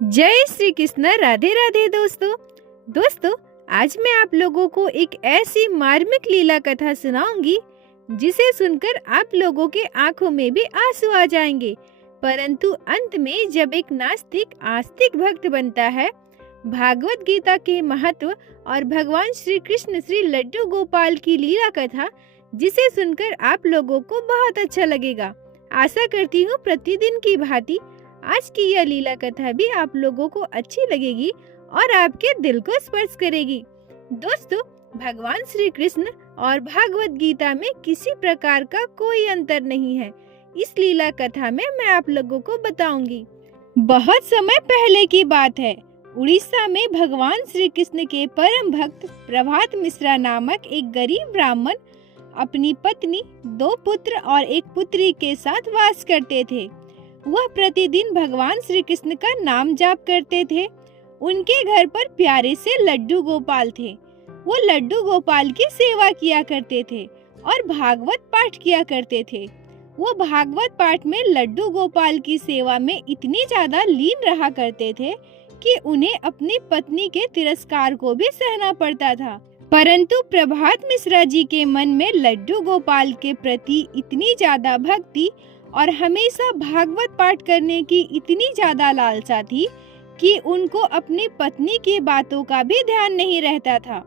जय श्री कृष्ण। राधे राधे दोस्तों, आज मैं आप लोगों को एक ऐसी मार्मिक लीला कथा सुनाऊंगी जिसे सुनकर आप लोगों के आंखों में भी आंसू आ जाएंगे। परंतु अंत में जब एक नास्तिक आस्तिक भक्त बनता है, भागवत गीता के महत्व और भगवान श्री कृष्ण श्री लड्डू गोपाल की लीला कथा जिसे सुनकर आप लोगों को बहुत अच्छा लगेगा। आशा करती हूँ प्रतिदिन की भांति आज की यह लीला कथा भी आप लोगों को अच्छी लगेगी और आपके दिल को स्पर्श करेगी। दोस्तों, भगवान श्री कृष्ण और भागवत गीता में किसी प्रकार का कोई अंतर नहीं है। इस लीला कथा में मैं आप लोगों को बताऊंगी। बहुत समय पहले की बात है। उड़ीसा में भगवान श्री कृष्ण के परम भक्त प्रभात मिश्रा नामक एक गरीब ब्राह्मण अपनी पत्नी, 2 पुत्र और 1 पुत्री के साथ वास करते थे। वह प्रतिदिन भगवान श्री कृष्ण का नाम जाप करते थे। उनके घर पर प्यारे से लड्डू गोपाल थे। वो लड्डू गोपाल की सेवा किया करते थे और भागवत पाठ किया करते थे। वो भागवत पाठ में लड्डू गोपाल की सेवा में इतनी ज्यादा लीन रहा करते थे कि उन्हें अपनी पत्नी के तिरस्कार को भी सहना पड़ता था। परंतु प्रभात मिश्रा जी के मन में लड्डू गोपाल के प्रति इतनी ज्यादा भक्ति और हमेशा भागवत पाठ करने की इतनी ज्यादा लालसा थी कि उनको अपनी पत्नी की बातों का भी ध्यान नहीं रहता था।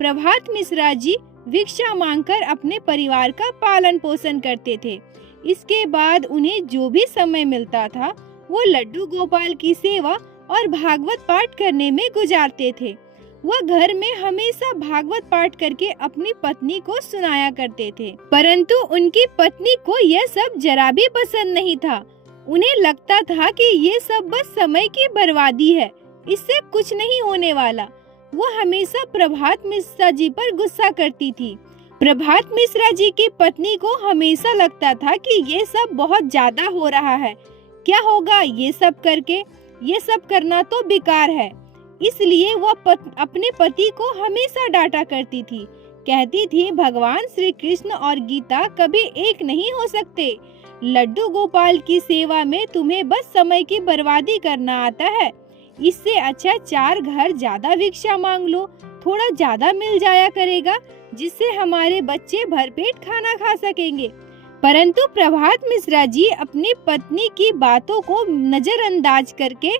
प्रभात मिश्रा जी भिक्षा मांगकर अपने परिवार का पालन पोषण करते थे। इसके बाद उन्हें जो भी समय मिलता था वो लड्डू गोपाल की सेवा और भागवत पाठ करने में गुजारते थे। वह घर में हमेशा भागवत पाठ करके अपनी पत्नी को सुनाया करते थे। परंतु उनकी पत्नी को यह सब जरा भी पसंद नहीं था। उन्हें लगता था कि ये सब बस समय की बर्बादी है, इससे कुछ नहीं होने वाला। वो हमेशा प्रभात मिश्रा जी पर गुस्सा करती थी। प्रभात मिश्रा जी की पत्नी को हमेशा लगता था कि ये सब बहुत ज्यादा हो रहा है, क्या होगा ये सब करके, ये सब करना तो बेकार है। इसलिए वह अपने पति को हमेशा डांटा करती थी। कहती थी भगवान श्री कृष्ण और गीता कभी एक नहीं हो सकते। लड्डू गोपाल की सेवा में तुम्हें बस समय की बर्बादी करना आता है। इससे अच्छा 4 घर ज्यादा भिक्षा मांग लो, थोड़ा ज्यादा मिल जाया करेगा जिससे हमारे बच्चे भरपेट खाना खा सकेंगे। परंतु प्रभात मिश्रा जी अपनी पत्नी की बातों को नजरअंदाज करके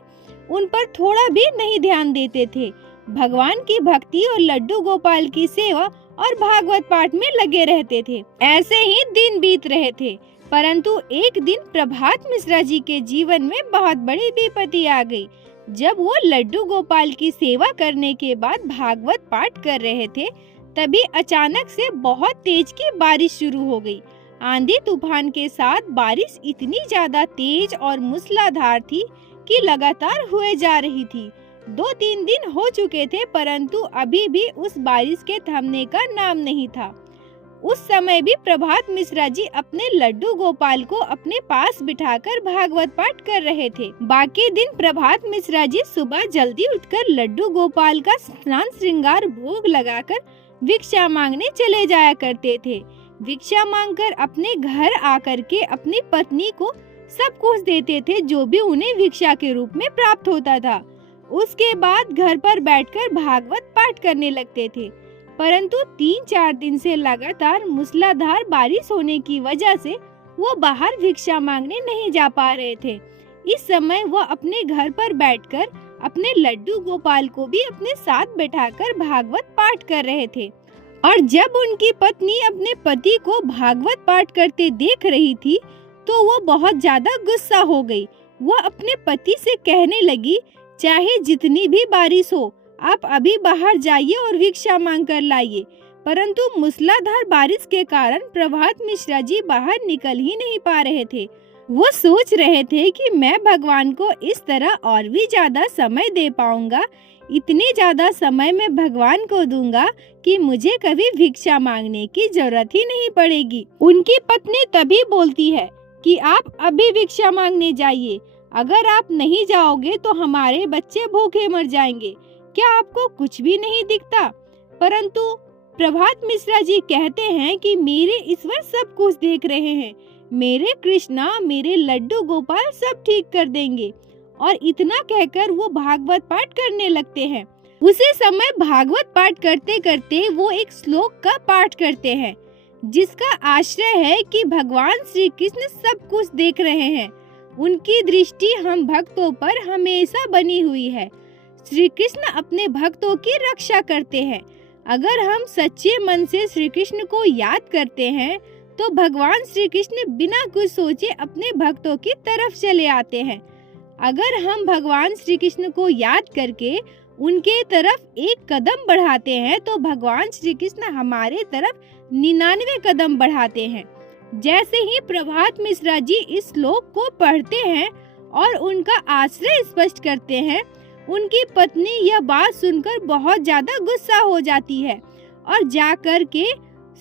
उन पर थोड़ा भी नहीं ध्यान देते थे। भगवान की भक्ति और लड्डू गोपाल की सेवा और भागवत पाठ में लगे रहते थे। ऐसे ही दिन बीत रहे थे। परंतु एक दिन प्रभात मिश्रा जी के जीवन में बहुत बड़ी विपत्ति आ गई। जब वो लड्डू गोपाल की सेवा करने के बाद भागवत पाठ कर रहे थे, तभी अचानक से बहुत तेज की बारिश शुरू हो गई। आंधी तूफान के साथ बारिश इतनी ज्यादा तेज और मूसलाधार थी कि लगातार हुए जा रही थी। 2-3 दिन हो चुके थे, परंतु अभी भी उस बारिश के थमने का नाम नहीं था। उस समय भी प्रभात मिश्रा जी अपने लड्डू गोपाल को अपने पास बिठाकर भागवत पाठ कर रहे थे। बाकी दिन प्रभात मिश्रा जी सुबह जल्दी उठकर लड्डू गोपाल का स्नान श्रृंगार भोग लगाकर भिक्षा मांगने चले जाया करते थे। भिक्षा मांगकर अपने घर आकर के अपनी पत्नी को सब कुछ देते थे जो भी उन्हें भिक्षा के रूप में प्राप्त होता था। उसके बाद घर पर बैठकर भागवत पाठ करने लगते थे। परंतु 3-4 दिन से लगातार मूसलाधार बारिश होने की वजह से वो बाहर भिक्षा मांगने नहीं जा पा रहे थे। इस समय वो अपने घर पर बैठकर अपने लड्डू गोपाल को भी अपने साथ बैठाकर भागवत पाठ कर रहे थे। और जब उनकी पत्नी अपने पति को भागवत पाठ करते देख रही थी तो वो बहुत ज्यादा गुस्सा हो गई। वो अपने पति से कहने लगी, चाहे जितनी भी बारिश हो, आप अभी बाहर जाइए और भिक्षा मांग कर लाइए। परंतु मूसलाधार बारिश के कारण प्रभात मिश्रा जी बाहर निकल ही नहीं पा रहे थे। वो सोच रहे थे कि मैं भगवान को इस तरह और भी ज्यादा समय दे पाऊंगा, इतने ज्यादा समय मैं भगवान को दूंगा कि मुझे कभी भिक्षा मांगने की जरूरत ही नहीं पड़ेगी। उनकी पत्नी तभी बोलती है कि आप अभी भिक्षा मांगने जाइए, अगर आप नहीं जाओगे तो हमारे बच्चे भूखे मर जाएंगे। क्या आपको कुछ भी नहीं दिखता? परंतु प्रभात मिश्रा जी कहते हैं कि मेरे ईश्वर सब कुछ देख रहे हैं, मेरे कृष्णा, मेरे लड्डू गोपाल सब ठीक कर देंगे। और इतना कहकर वो भागवत पाठ करने लगते हैं। उसी समय भागवत पाठ करते करते वो एक श्लोक का पाठ करते हैं, जिसका आशय है कि भगवान श्री कृष्ण सब कुछ देख रहे हैं। उनकी दृष्टि हम भक्तों पर हमेशा बनी हुई है। श्री कृष्ण अपने भक्तों की रक्षा करते हैं। अगर हम सच्चे मन से श्री कृष्ण को याद करते हैं तो भगवान श्री कृष्ण बिना कुछ सोचे अपने भक्तों की तरफ चले आते हैं। अगर हम भगवान श्री कृष्ण को याद करके उनके तरफ एक कदम बढ़ाते हैं तो भगवान श्री कृष्ण हमारे तरफ 99 कदम बढ़ाते हैं। जैसे ही प्रभात मिश्रा जी इस श्लोक को पढ़ते हैं और उनका आश्रय स्पष्ट करते हैं, उनकी पत्नी यह बात सुनकर बहुत ज्यादा गुस्सा हो जाती है और जाकर के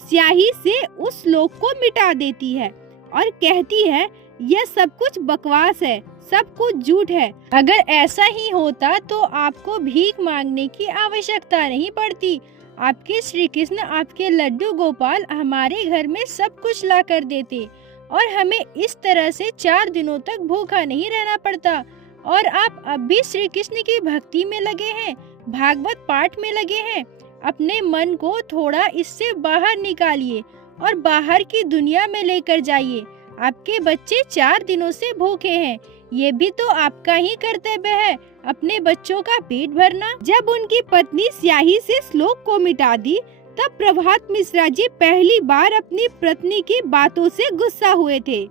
स्याही से उस श्लोक को मिटा देती है और कहती है, यह सब कुछ बकवास है, सब कुछ झूठ है। अगर ऐसा ही होता तो आपको भीख मांगने की आवश्यकता नहीं पड़ती। आपके श्री कृष्ण, आपके लड्डू गोपाल हमारे घर में सब कुछ ला कर देते और हमें इस तरह से 4 दिनों तक भूखा नहीं रहना पड़ता। और आप अब भी श्री कृष्ण की भक्ति में लगे हैं, भागवत पाठ में लगे हैं। अपने मन को थोड़ा इससे बाहर निकालिए और बाहर की दुनिया में लेकर जाइए। आपके बच्चे 4 दिनों से भूखे हैं, ये भी तो आपका ही कर्तव्य है, अपने बच्चों का पेट भरना। जब उनकी पत्नी स्याही से श्लोक को मिटा दी, तब प्रभात मिश्रा जी पहली बार अपनी पत्नी की बातों से गुस्सा हुए थे।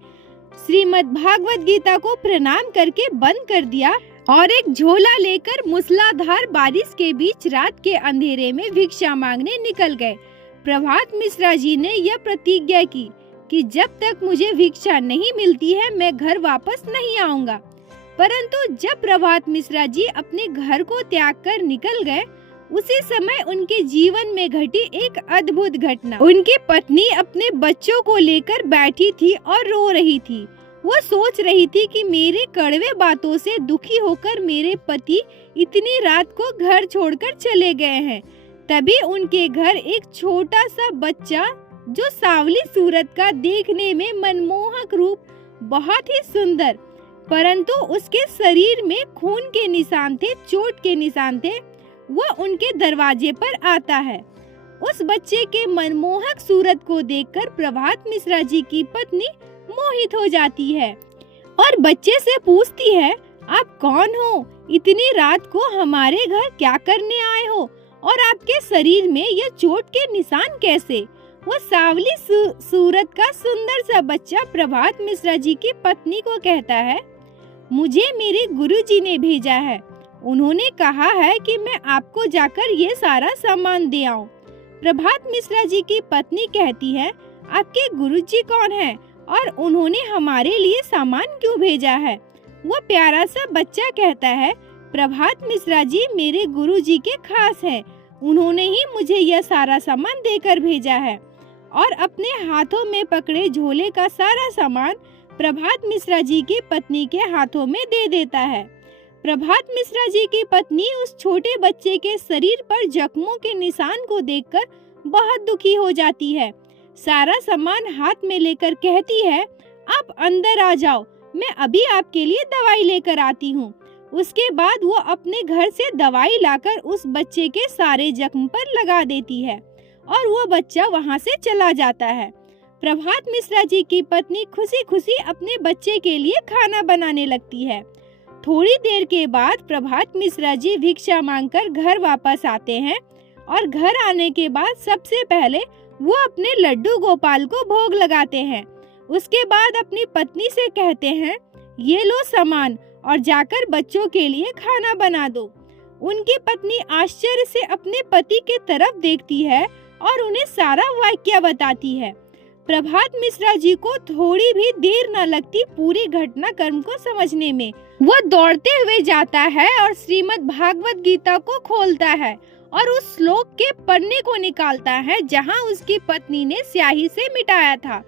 श्रीमद् भागवत गीता को प्रणाम करके बंद कर दिया और एक झोला लेकर मूसलाधार बारिश के बीच रात के अंधेरे में भिक्षा मांगने निकल गए। प्रभात मिश्रा जी ने यह प्रतिज्ञा की कि जब तक मुझे भिक्षा नहीं मिलती है मैं घर वापस नहीं आऊंगा। परंतु जब प्रभात मिश्रा जी अपने घर को त्याग कर निकल गए, उसी समय उनके जीवन में घटी एक अद्भुत घटना। उनकी पत्नी अपने बच्चों को लेकर बैठी थी और रो रही थी। वो सोच रही थी कि मेरे कड़वे बातों से दुखी होकर मेरे पति इतनी रात को घर छोड़कर चले गए हैं। तभी उनके घर एक छोटा सा बच्चा, जो सांवली सूरत का, देखने में मनमोहक रूप, बहुत ही सुंदर, परंतु उसके शरीर में खून के निशान थे, चोट के निशान थे, वह उनके दरवाजे पर आता है। उस बच्चे के मनमोहक सूरत को देखकर प्रभात मिश्रा जी की पत्नी मोहित हो जाती है और बच्चे से पूछती है, आप कौन हो? इतनी रात को हमारे घर क्या करने आए हो? और आपके शरीर में यह चोट के निशान कैसे? वो सांवली सूरत का सुंदर सा बच्चा प्रभात मिश्रा जी की पत्नी को कहता है, मुझे मेरे गुरुजी ने भेजा है। उन्होंने कहा है कि मैं आपको जाकर ये सारा सामान दे आऊं। प्रभात मिश्रा जी की पत्नी कहती है, आपके गुरुजी कौन है और उन्होंने हमारे लिए सामान क्यों भेजा है? वो प्यारा सा बच्चा कहता है, प्रभात मिश्रा जी मेरे गुरुजी के खास हैं, उन्होंने ही मुझे यह सारा सामान देकर भेजा है। और अपने हाथों में पकड़े झोले का सारा सामान प्रभात मिश्रा जी की पत्नी के हाथों में दे देता है। प्रभात मिश्रा जी की पत्नी उस छोटे बच्चे के शरीर पर जख्मों के निशान को देखकर बहुत दुखी हो जाती है। सारा सामान हाथ में लेकर कहती है, आप अंदर आ जाओ, मैं अभी आपके लिए दवाई लेकर आती हूँ। उसके बाद वो अपने घर से दवाई लाकर उस बच्चे के सारे जख्म पर लगा देती है और वो बच्चा वहाँ से चला जाता है। प्रभात मिश्रा जी की पत्नी खुशी खुशी अपने बच्चे के लिए खाना बनाने लगती है। थोड़ी देर के बाद प्रभात मिश्रा जी भिक्षा मांगकर घर वापस आते हैं और घर आने के बाद सबसे पहले वो अपने लड्डू गोपाल को भोग लगाते हैं। उसके बाद अपनी पत्नी से कहते हैं, ये लो सामान और जाकर बच्चों के लिए खाना बना दो। उनकी पत्नी आश्चर्य से अपने पति के तरफ देखती है और उन्हें सारा वाकया बताती है। प्रभात मिश्रा जी को थोड़ी भी देर न लगती पूरी घटनाक्रम को समझने में। वह दौड़ते हुए जाता है और श्रीमद् भागवत गीता को खोलता है और उस श्लोक के पन्ने को निकालता है जहां उसकी पत्नी ने स्याही से मिटाया था।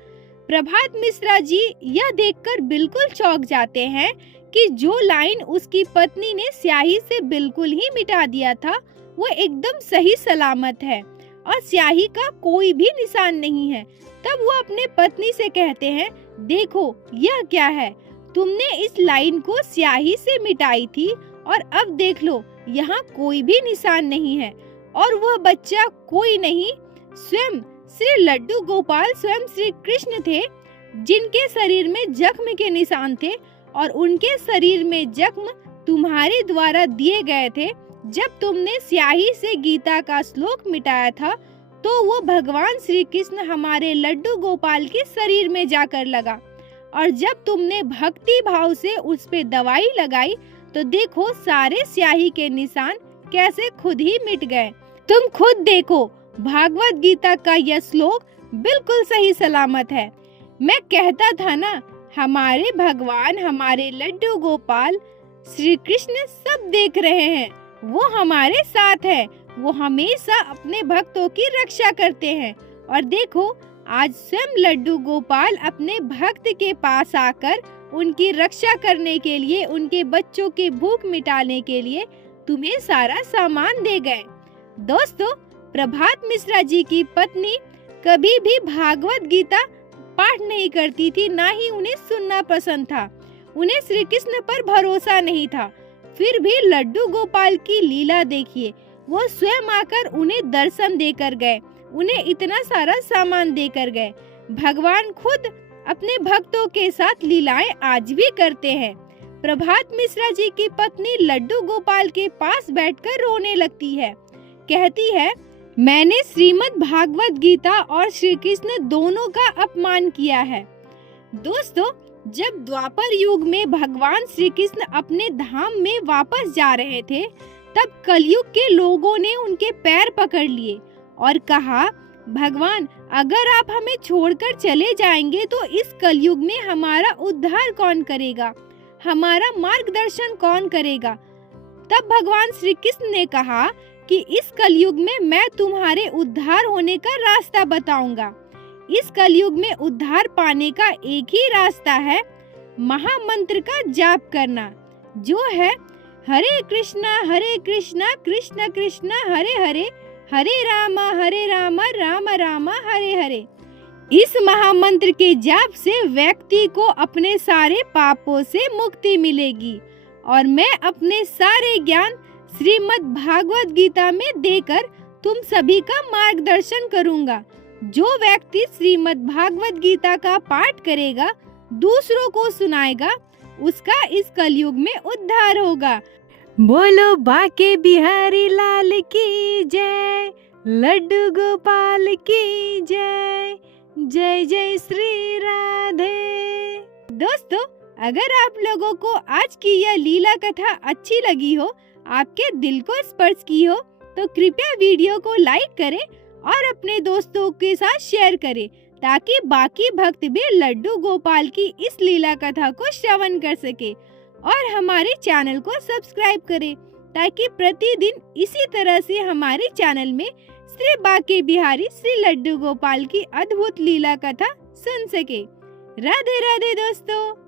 प्रभात मिश्रा जी यह देखकर बिल्कुल चौंक जाते हैं कि जो लाइन उसकी पत्नी ने स्याही से बिल्कुल ही मिटा दिया था वो एकदम सही सलामत है और स्याही का कोई भी निशान नहीं है। तब वो अपने पत्नी से कहते हैं, देखो यह क्या है? तुमने इस लाइन को स्याही से मिटाई थी और अब देख लो यहाँ कोई भी निशान नहीं है। और वह बच्चा कोई नहीं, स्वयं श्री लड्डू गोपाल, स्वयं श्री कृष्ण थे, जिनके शरीर में जख्म के निशान थे और उनके शरीर में जख्म तुम्हारे द्वारा दिए गए थे। जब तुमने स्याही से गीता का श्लोक मिटाया था तो वो भगवान श्री कृष्ण हमारे लड्डू गोपाल के शरीर में जाकर लगा, और जब तुमने भक्ति भाव से उस पे दवाई लगाई तो देखो सारे स्याही के निशान कैसे खुद ही मिट गए। तुम खुद देखो, भागवत गीता का यह श्लोक बिल्कुल सही सलामत है। मैं कहता था ना, हमारे भगवान, हमारे लड्डू गोपाल श्री कृष्ण सब देख रहे हैं, वो हमारे साथ है, वो हमेशा अपने भक्तों की रक्षा करते हैं। और देखो आज स्वयं लड्डू गोपाल अपने भक्त के पास आकर उनकी रक्षा करने के लिए, उनके बच्चों की भूख मिटाने के लिए तुम्हें सारा सामान दे गए। दोस्तों, प्रभात मिश्रा जी की पत्नी कभी भी भागवत गीता पाठ नहीं करती थी, ना ही उन्हें सुनना पसंद था। उन्हें श्री कृष्ण पर भरोसा नहीं था। फिर भी लड्डू गोपाल की लीला देखिए, वो स्वयं आकर उन्हें दर्शन देकर गए, उन्हें इतना सारा सामान देकर गए। भगवान खुद अपने भक्तों के साथ लीलाएं आज भी करते हैं। प्रभात मिश्रा जी की पत्नी लड्डू गोपाल के पास बैठकर रोने लगती है, कहती है, मैंने श्रीमद् भागवत गीता और श्री कृष्ण दोनों का अपमान किया है। दोस्तों, जब द्वापर युग में भगवान श्री कृष्ण अपने धाम में वापस जा रहे थे, तब कलयुग के लोगों ने उनके पैर पकड़ लिए और कहा, भगवान अगर आप हमें छोड़कर चले जाएंगे तो इस कलयुग में हमारा उद्धार कौन करेगा, हमारा मार्गदर्शन कौन करेगा। तब भगवान श्री कृष्ण ने कहा कि इस कलयुग में मैं तुम्हारे उद्धार होने का रास्ता बताऊंगा। इस कलयुग में उद्धार पाने का एक ही रास्ता है, महामंत्र का जाप करना, जो है हरे कृष्णा कृष्ण कृष्ण हरे हरे, हरे राम राम राम हरे हरे। इस महामंत्र के जाप से व्यक्ति को अपने सारे पापों से मुक्ति मिलेगी। और मैं अपने सारे ज्ञान श्रीमद् भागवत गीता में देकर तुम सभी का मार्गदर्शन करूंगा। जो व्यक्ति श्रीमद् भागवत गीता का पाठ करेगा, दूसरों को सुनाएगा, उसका इस कलयुग में उद्धार होगा। बोलो बाके बिहारी लाल की जय, लड्डू गोपाल की जय, जय जय श्री राधे। दोस्तों, अगर आप लोगों को आज की यह लीला कथा अच्छी लगी हो, आपके दिल को स्पर्श की हो, तो कृपया वीडियो को लाइक करें और अपने दोस्तों के साथ शेयर करें, ताकि बाकी भक्त भी लड्डू गोपाल की इस लीला कथा को श्रवण कर सके। और हमारे चैनल को सब्सक्राइब करें, ताकि प्रतिदिन इसी तरह से हमारे चैनल में श्री बाके बिहारी श्री लड्डू गोपाल की अद्भुत लीला कथा सुन सके। राधे राधे दोस्तों।